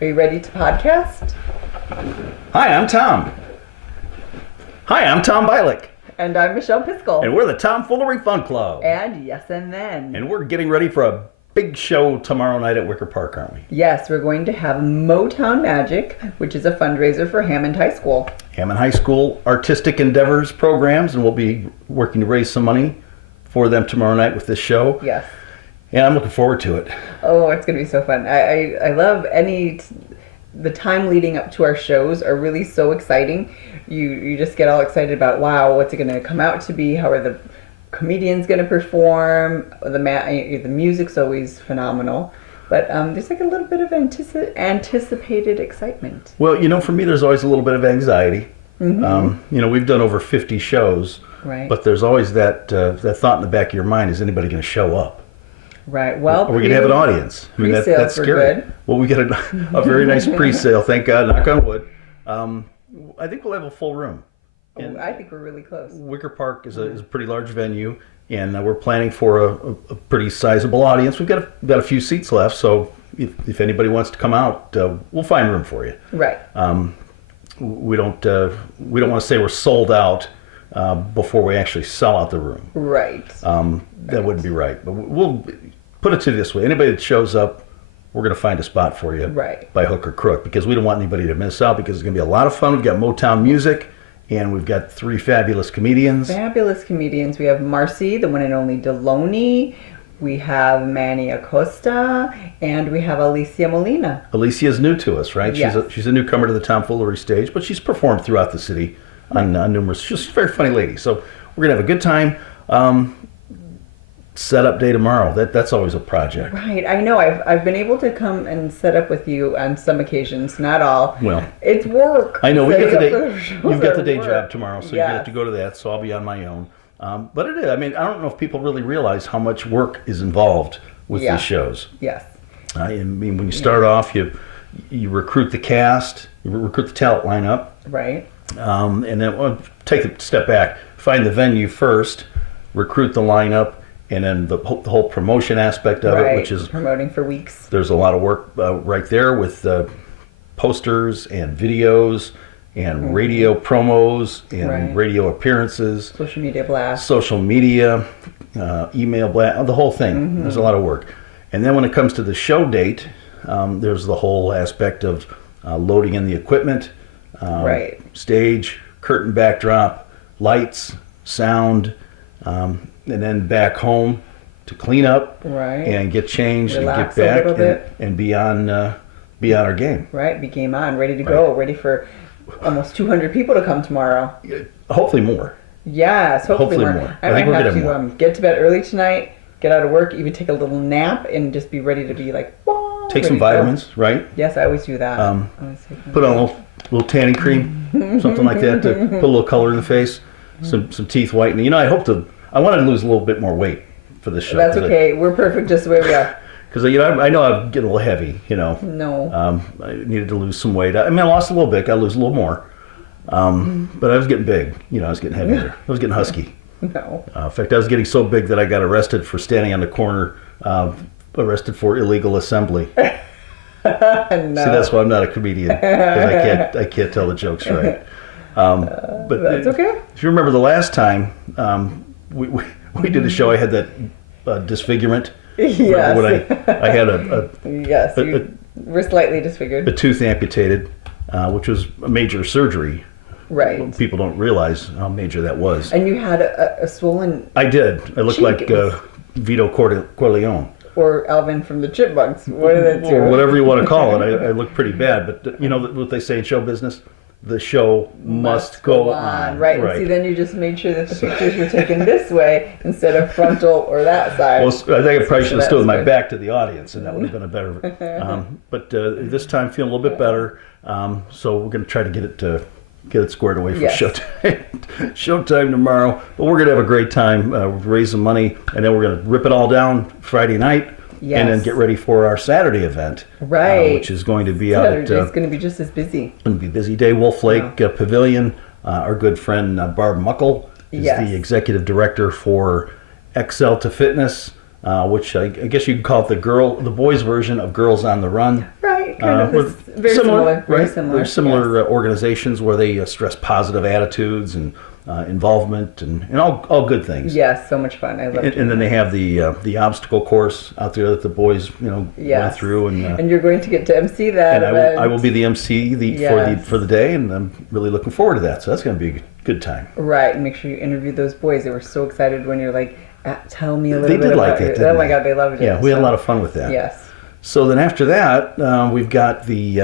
Are you ready to podcast? Hi, I'm Tom. Hi, I'm Tom Bialik. And I'm Michelle Piskel. And we're the Tomfoolery Fun Club. And Yes and Then. And we're getting ready for a big show tomorrow night at Wicker Park, aren't we? Yes, we're going to have Motown Magic, which is a fundraiser for Hammond High School. Hammond High School Artistic Endeavors programs, and we'll be working to raise some money for them tomorrow night with this show. Yes. And I'm looking forward to it. Oh, it's going to be so fun. I love the time leading up to our shows are really so exciting. You just get all excited about, wow, what's it going to come out to be? How are the comedians going to perform? The music's always phenomenal. But there's like a little bit of anticipated excitement. Well, for me, there's always a little bit of anxiety. Mm-hmm. We've done over 50 shows. Right. But there's always that thought in the back of your mind, is anybody going to show up? Right. Well, are we going to have an audience? I mean, that's scary. Good. Well, we get a very nice pre-sale, thank God, knock on wood. I think we'll have a full room. And I think we're really close. Wicker Park is a pretty large venue, and we're planning for a pretty sizable audience. We've got a few seats left, so if anybody wants to come out, we'll find room for you. Right. We don't want to say we're sold out before we actually sell out the room. Right. That wouldn't be right. But we'll put it to you this way: anybody that shows up, we're going to find a spot for you, right, by hook or crook, because we don't want anybody to miss out, because it's going to be a lot of fun. We've got Motown music, and we've got 3 fabulous comedians. We have Marcy, the one and only Deloney. We have Manny Acosta, and we have Alicia Molina. Alicia's new to us, right? Yes. She's a newcomer to the Tomfoolery stage, but she's performed throughout the city on numerous. She's a very funny lady, so we're going to have a good time. Setup day tomorrow. That's always a project. Right. I know. I've been able to come and set up with you on some occasions, not all. Well, it's work. I know. You've got the day job tomorrow, so yes, you have to go to that. So I'll be on my own. But it is. I mean, I don't know if people really realize how much work is involved with these shows. Yes. I mean, when you start off, you recruit the cast, you recruit the talent lineup. Right. And then take a step back, find the venue first, recruit the lineup. And then the whole promotion aspect of it, which is promoting for weeks. There's a lot of work right there with posters and videos and radio promos and radio appearances. Social media blast. Social media, email blast, the whole thing. Mm-hmm. There's a lot of work. And then when it comes to the show date, there's the whole aspect of loading in the equipment, stage, curtain backdrop, lights, sound, and then back home to clean up and get changed, relax, and get back and be on our game. Right, be game on, ready to go, ready for almost 200 people to come tomorrow. Hopefully more. Yes, hopefully more. I might have to get to bed early tonight, get out of work, even take a little nap, and just be ready to be like, whoa, take some vitamins, right? Yes, I always do that. Put on a little tanning cream, something like that, to put a little color in the face, some teeth whitening. I wanted to lose a little bit more weight for this show. That's okay. We're perfect just the way we are. Because I know I'm getting a little heavy. No. I needed to lose some weight. I lost a little bit. Got to lose a little more. But I was getting big. I was getting heavier. I was getting husky. No. In fact, I was getting so big that I got arrested for standing on the corner. Arrested for illegal assembly. No. See, that's why I'm not a comedian. Because I can't tell the jokes right. But that's okay. If you remember the last time. We did a show. I had that disfigurement. Yes. When I had a you were slightly disfigured. A tooth amputated, which was a major surgery. Right. People don't realize how major that was. And you had a swollen. I did. I looked like Vito Corleone. Or Alvin from the Chipmunks. What are they? Or whatever you want to call it. I looked pretty bad. But what they say in show business? The show must go on. Right. And see, then you just made sure that the pictures were taken this way instead of frontal or that side. Well, I think I probably should have stood with my back to the audience, and that would have been a better. But this time, feeling a little bit better. So we're going to try to get it squared away for showtime tomorrow. But we're going to have a great time. Raise some money, and then we're going to rip it all down Friday night. Yes. And then get ready for our Saturday event, which is going to be Saturday's going to be just as busy. It's going to be a busy day. Wolf Lake Pavilion. Our good friend Barb Muckle is the executive director for XL to Fitness, which I guess you could call it the boys' version of Girls on the Run. Right. kind of this, very similar. Very right? similar. There's similar organizations where they stress positive attitudes and involvement and all good things. Yes, so much fun. I love it. And then they have the obstacle course out there that the boys went through, and you're going to get to MC that. And event. I will be the MC for the day, and I'm really looking forward to that. So that's going to be a good time. Right, and make sure you interview those boys. They were so excited when you're like, tell me a little bit about it. They did like it. Oh my God, they loved it. Yeah, we had a lot of fun with that. Yes. So then after that, we've got the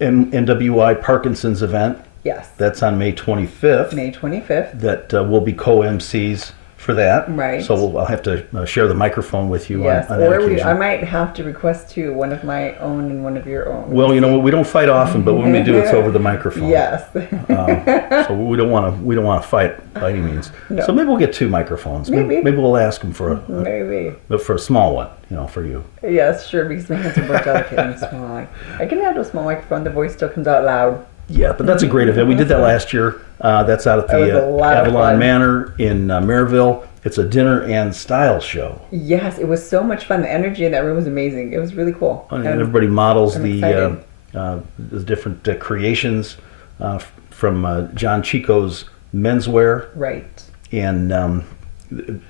NWI Parkinson's event. Yes. That's on May 25th. May 25th. That will be co-MCs for that. Right. So I'll have to share the microphone with you yes. on that occasion. I might have to request too, one of my own and one of your own. Well, we don't fight often, but when we do, it's over the microphone. Yes. So we don't want to fight by any means. No. So maybe we'll get 2 microphones. Maybe we'll ask them for a small one, for you. Yes, sure, because my hands are more delicate and small. I can handle a small microphone. The voice still comes out loud. Yeah, but that's a great event. We did that last year. That's out at the Avalon Manor in Maryville. It's a dinner and style show. Yes, it was so much fun. The energy in that room was amazing. It was really cool. And everybody models the different creations from John Chico's menswear. Right. And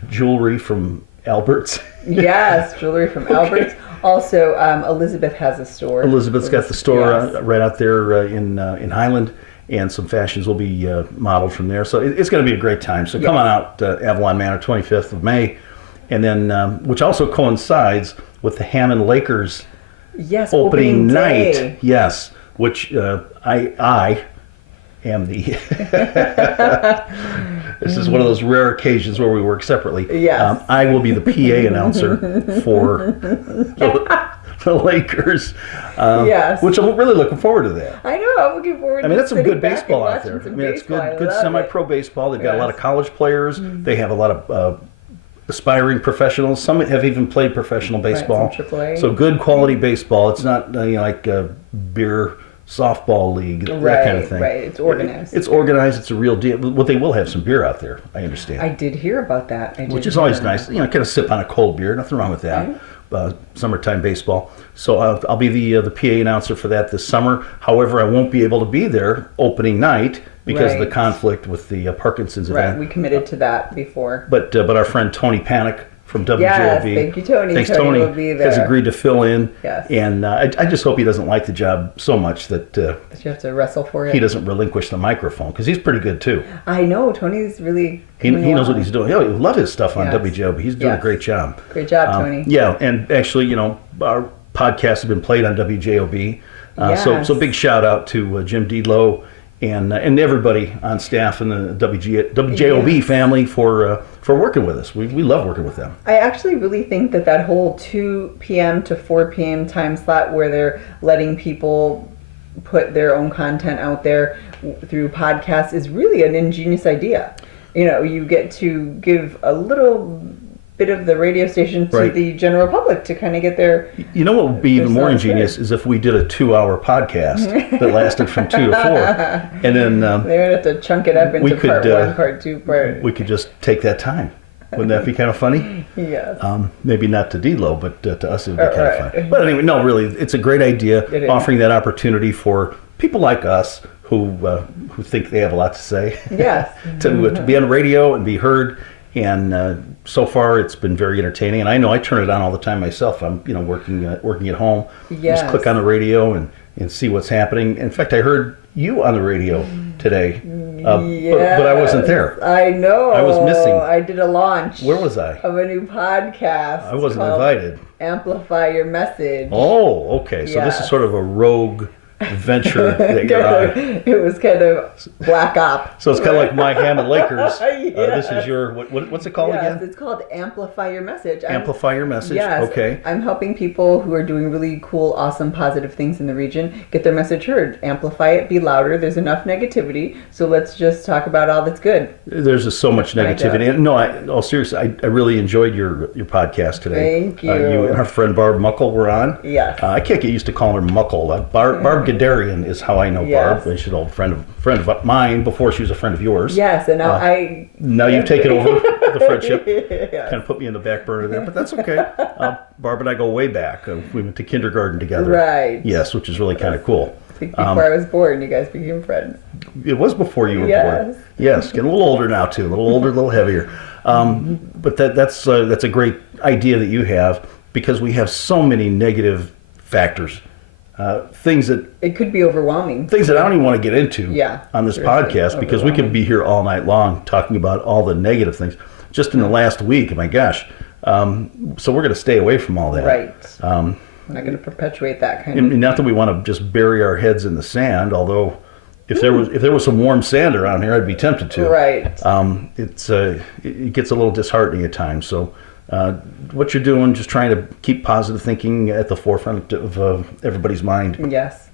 jewelry from Albert's. Yes, jewelry from Albert's. Also, Elizabeth has a store. Elizabeth's got the store right out there in Highland, and some fashions will be modeled from there. So it's going to be a great time. So come on out to Avalon Manor, 25th of May, and then which also coincides with the Hammond Lakers opening night. Day. Yes, which I am the. This is one of those rare occasions where we work separately. Yes. I will be the PA announcer for the Lakers. Yes. Which I'm really looking forward to that. I know. I'm looking forward to that's some good back baseball out there. It's good semi-pro baseball. They've got a lot of college players. Mm-hmm. They have a lot of aspiring professionals. Some have even played professional baseball. Right, AAA. So good quality baseball. It's not like a beer softball league, that kind of thing. Right, it's organized. It's organized. It's a real deal. Well, they will have some beer out there, I understand. I did hear about that. Which is always nice. Kind of sip on a cold beer. Nothing wrong with that. Right. Summertime baseball. So I'll be the PA announcer for that this summer. However, I won't be able to be there opening night because of the conflict with the Parkinson's event. Right, we committed to that before. But our friend Tony Panic from WJOB. Yes, thank you, Tony. Thanks, Tony will be there. Has agreed to fill in. Yes. And I just hope he doesn't like the job so much that you have to wrestle for it. He doesn't relinquish the microphone, because he's pretty good too. I know. Tony's really... He knows what he's doing. You love his stuff on WJOB. He's doing a great job. Great job, Tony. Yeah, and actually, our podcast has been played on WJOB. So big shout out to Jim Deedlow and everybody on staff in the WJOB family for working with us. We love working with them. I actually really think that whole 2 p.m. to 4 p.m. time slot where they're letting people put their own content out there through podcasts is really an ingenious idea. You get to give a little bit of the radio station to the general public to kind of get their... What would be even more ingenious is if we did a 2-hour podcast that lasted from 2 to 4. And then... they would have to chunk it up into part 1, part 2, part... We could just take that time. Wouldn't that be kind of funny? Yes. Maybe not to D-Lo, but to us it would be kind of funny. But anyway, no, really, it's a great idea, offering that opportunity for people like us who think they have a lot to say. Yes. to be on the radio and be heard. And so far, it's been very entertaining. And I know I turn it on all the time myself. I'm, working at home. Yes. Just click on the radio and see what's happening. In fact, I heard you on the radio today, but I wasn't there. I know. I was missing. I did a launch. Where was I? Of a new podcast. I wasn't invited. Amplify Your Message. Oh, okay. So this is sort of a rogue venture that you're on. It was kind of black op. So it's kind of like my Hammond Lakers. This is your what's it called again? It's called Amplify Your Message. Amplify Your Message. Yes. Okay. I'm helping people who are doing really cool, awesome, positive things in the region get their message heard. Amplify it. Be louder. There's enough negativity. So let's just talk about all that's good. There's just so much negativity. And no, seriously, I really enjoyed your podcast today. Thank you. You and our friend Barb Muckle were on. Yes. I can't get used to calling her Muckle. Barb Gadarian is how I know Barb. She's an old friend of mine before she was a friend of yours. Yes, and now Now you've taken over the friendship. Kind of put me in the back burner there, but that's okay. Barb and I go way back. We went to kindergarten together. Right. Yes, which is really kind of cool. I think before I was born, you guys became friends. It was before you were born. Yes, getting a little older now too. A little older, a little heavier. But that's a great idea that you have, because we have so many negative factors. Things that it could be overwhelming. Things that I don't even want to get into on this podcast, because we could be here all night long talking about all the negative things. Just in the last week, my gosh. So we're going to stay away from all that. Right. We're not going to perpetuate that kind of. Not that we want to just bury our heads in the sand, although if there was some warm sand around here, I'd be tempted to. Right. It gets a little disheartening at times. So what you're doing, just trying to keep positive thinking at the forefront of everybody's mind. Yes.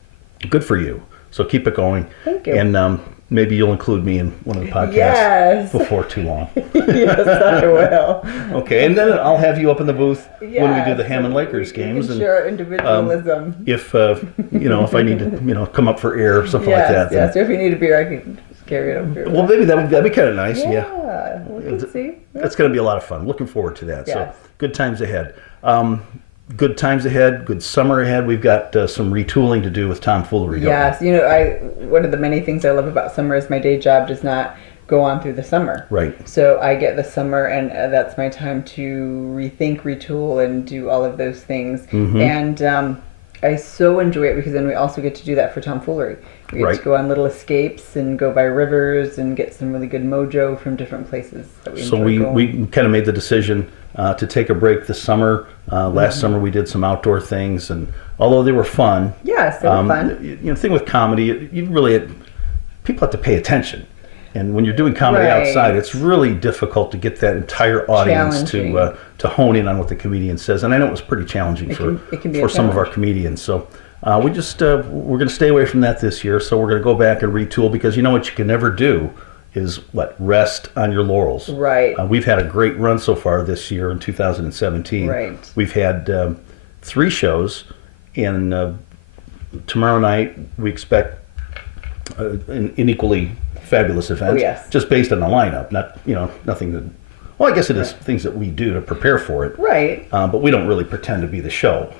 Good for you. So keep it going. Thank you. And maybe you'll include me in one of the podcasts before too long. Yes, I will. Okay, and then I'll have you up in the booth when we do the Hammond Lakers games. And share individualism. If if I need to come up for air or something like that. Yes, if you need a beer, I can just carry it up here. Well, maybe that'd be kind of nice. Yeah. We can see. That's going to be a lot of fun. Looking forward to that. Yes. So good times ahead. Good times ahead. Good summer ahead. We've got some retooling to do with Tomfoolery. Yes, one of the many things I love about summer is my day job does not go on through the summer. Right. So I get the summer, and that's my time to rethink, retool, and do all of those things. Mm-hmm. And I so enjoy it, because then we also get to do that for Tomfoolery. We get to go on little escapes and go by rivers and get some really good mojo from different places that we enjoy. So we kind of made the decision to take a break this summer. Last summer we did some outdoor things, and although they were fun, yes, they were fun. The thing with comedy, people have to pay attention, and when you're doing comedy outside, it's really difficult to get that entire audience to hone in on what the comedian says. And I know it was pretty challenging for some of our comedians. So we're going to stay away from that this year. So we're going to go back and retool, because what you can never do is rest on your laurels. Right. We've had a great run so far this year in 2017. Right. We've had 3 shows, and tomorrow night we expect an equally fabulous event. Oh, yes. Just based on the lineup, not nothing that. Well, I guess it is things that we do to prepare for it. Right. But we don't really pretend to be the show.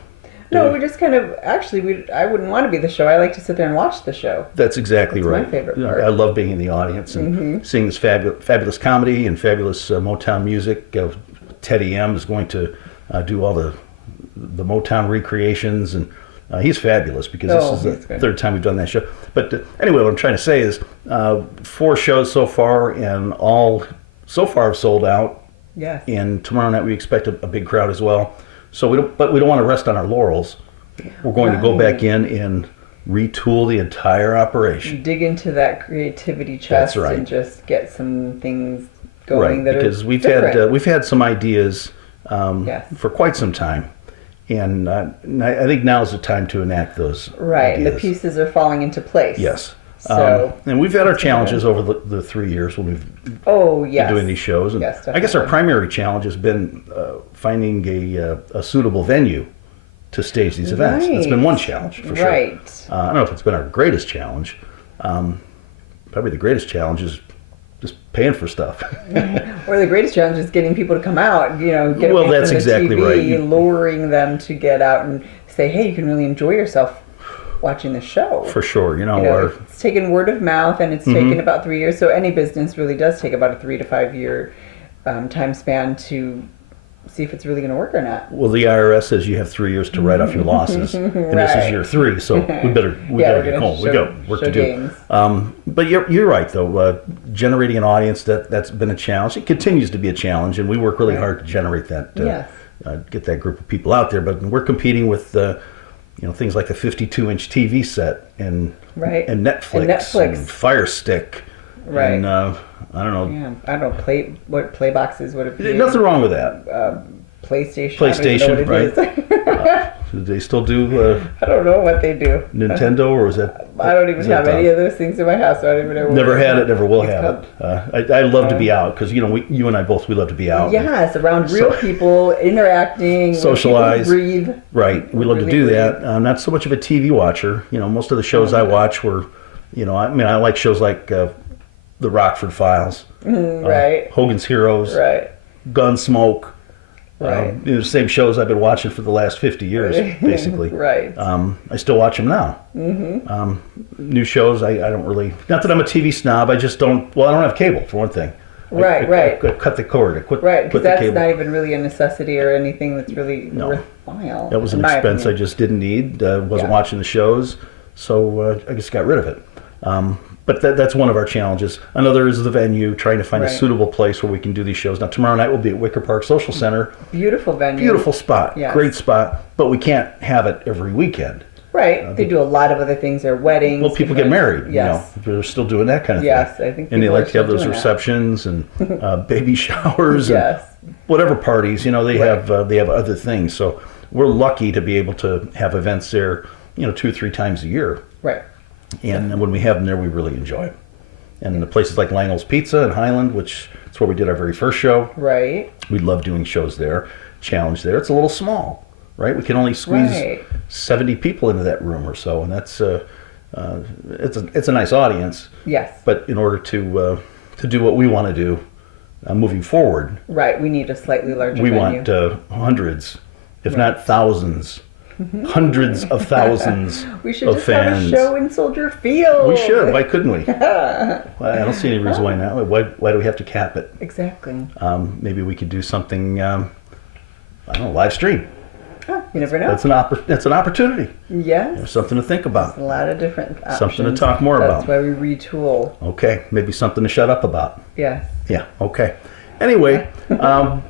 No, we just kind of, I wouldn't want to be the show. I like to sit there and watch the show. That's exactly right. That's my favorite part. I love being in the audience and seeing this fabulous comedy and fabulous Motown music. Teddy M is going to do all the Motown recreations, and he's fabulous, because this is the third time we've done that show. But anyway, what I'm trying to say is 4 shows so far, and all so far have sold out. Yes. And tomorrow night we expect a big crowd as well. So we don't want to rest on our laurels. We're going to go back in and retool the entire operation. Dig into that creativity chest. That's right. And just get some things going because we've had some ideas for quite some time, and I think now is the time to enact those. Right, ideas. the pieces are falling into place. Yes. So and we've had our challenges over the 3 years when we've been doing these shows. And yes, I guess our primary challenge has been finding a suitable venue to stage these events. That's been one challenge for sure. Right. I don't know if it's been our greatest challenge. Probably the greatest challenge is just paying for stuff. Or the greatest challenge is getting people to come out. Get well, away that's from the exactly TV, right. Luring them to get out and say, "Hey, you can really enjoy yourself watching the show." For sure, it's taken word of mouth, and it's taken about 3 years. So any business really does take about a 3 to 5 year time span to see if it's really going to work or not. Well, the IRS says you have 3 years to write off your losses, and this is year 3, so we better get home. We got work to do. But you're right, though. Generating an audience, that's been a challenge. It continues to be a challenge, and we work really hard to generate that. Get that group of people out there. But we're competing with things like a 52-inch TV set and Netflix and Fire Stick. Right. And I don't know. Yeah, I don't know. Play boxes would have been. Nothing wrong with that. PlayStation. PlayStation, right? Do they still do? I don't know what they do. Nintendo, or is that? I don't even have any of those things in my house. So I don't even know. Never had it. Never will have it. I love to be out, because you and I both, we love to be out. Yes, around real people, interacting, socialize, breathe. Right, we love to do that. I'm not so much of a TV watcher. Most of the shows I watch were, I like shows like The Rockford Files, right? Hogan's Heroes, Right. Gunsmoke. Right. The same shows I've been watching for the last 50 years, basically. Right. I still watch them now. Mm-hmm. New shows, I don't really. Not that I'm a TV snob. I just don't. Well, I don't have cable for one thing. Right. I cut the cord. Right, because that's cable. not even really a necessity or anything that's really worthwhile. That was an expense I just didn't need. Wasn't watching the shows, so I just got rid of it. But that's one of our challenges. Another is the venue, trying to find a suitable place where we can do these shows. Now, tomorrow night we'll be at Wicker Park Social Center. Beautiful venue. Beautiful spot. Yes. Great spot. But we can't have it every weekend. Right. They do a lot of other things. Their weddings. Well, people get married. Yes. They're still doing that kind of thing. Yes, I think. And they people like to have those receptions and baby showers and whatever parties. They have other things. So we're lucky to be able to have events there, 2 or 3 times a year. Right. And when we have them there, we really enjoy it. And the places like Langell's Pizza in Highland, which is where we did our very first show. Right. We love doing shows there. Challenge there. It's a little small, right? We can only squeeze 70 people into that room or so, and that's it's a nice audience. Yes. But in order to do what we want to do moving forward, right, we need a slightly larger venue. Want hundreds, if not thousands. Hundreds of thousands we should of just fans. have a show in Soldier Field. We should. Why couldn't we? Well, I don't see any reason why not. Why do we have to cap it? Exactly. Maybe we could do something. I don't know, live stream. Oh, you never know. That's an opportunity. Yes. There's something to think about. There's a lot of different options. Something to talk more about. That's why we retool. Okay. Maybe something to shut up about. Yes. Yeah. Okay. Anyway,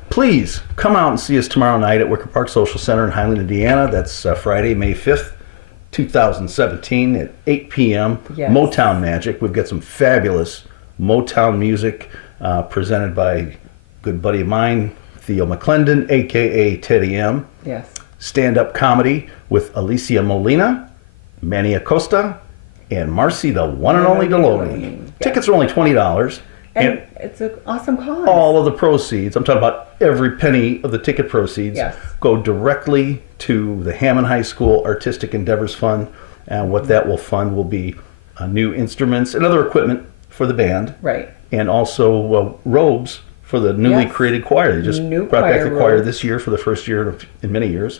please come out and see us tomorrow night at Wicker Park Social Center in Highland, Indiana. That's Friday, May 5th, 2017 at 8 p.m. Yes. Motown Magic. We've got some fabulous Motown music presented by a good buddy of mine, Theo McClendon, a.k.a. Teddy M. Yes. Stand-up comedy with Alicia Molina, Manny Acosta, and Marcy, the one and only Deloney. Yes. Tickets are only $20. And it's an awesome cause. All of the proceeds, I'm talking about every penny of the ticket proceeds, go directly to the Hammond High School Artistic Endeavors Fund. And what that will fund will be new instruments and other equipment for the band. Right. And also robes for the newly created choir. They just brought back the choir this year for the first year in many years.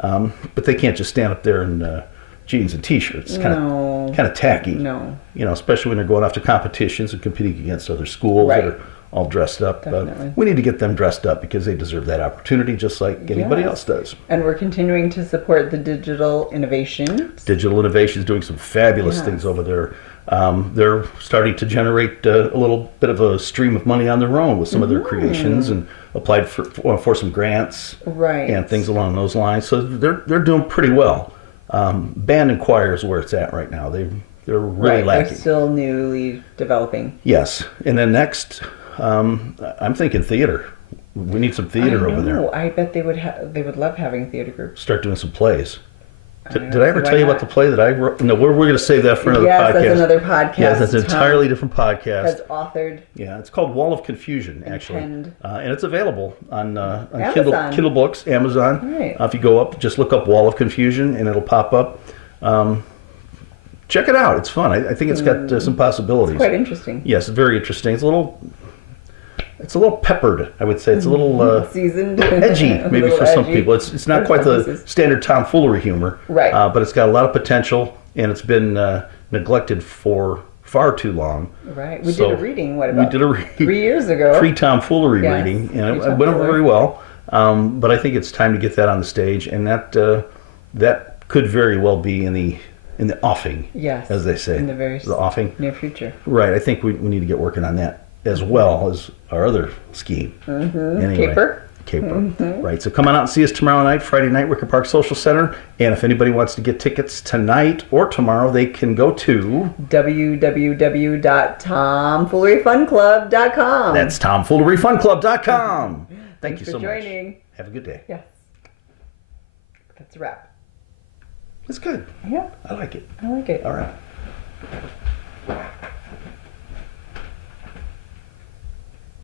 But they can't just stand up there in jeans and t-shirts. It's kind of tacky. No. Especially when they're going off to competitions and competing against other schools that are all dressed up. We need to get them dressed up because they deserve that opportunity just like anybody else does. And we're continuing to support the Digital Innovations. Digital Innovation is doing some fabulous things over there. They're starting to generate a little bit of a stream of money on their own with some of their creations and applied for some grants and things along those lines. So they're doing pretty well. Band and choir is where it's at right now. They're really lacking. They're still newly developing. Yes, and then next, I'm thinking theater. We need some theater over there. I bet they would love having theater groups. Start doing some plays. Did I ever tell you about the play that I wrote? No, we're going to save that for another podcast. Yes, that's another podcast. Yes, that's an entirely different podcast. Has authored. Yeah, it's called Wall of Confusion, actually. And it's available on Kindle Books, Amazon. Right. If you go up, just look up Wall of Confusion, and it'll pop up. Check it out. It's fun. I think it's got some possibilities. It's quite interesting. Yes, very interesting. It's a little peppered, I would say. It's a little seasoned, edgy, maybe for some people. It's not quite the standard tomfoolery humor, right? But it's got a lot of potential, and it's been neglected for far too long. Right. We did a reading. What about? We did a reading 3 years ago. Pre-tomfoolery reading, and it went over very well. But I think it's time to get that on the stage, and that could very well be in the offing, as they say, in the offing near future. Right. I think we need to get working on that as well as our other scheme. Anyway, Caper. Right. So come on out and see us tomorrow night, Friday night, Wicker Park Social Center. And if anybody wants to get tickets tonight or tomorrow, they can go to www.tomfooleryfunclub.com. That's tomfooleryfunclub.com. Thank you so much. Thanks for joining. Have a good day. Yeah. That's a wrap. It's good. Yeah. I like it. I like it. All right.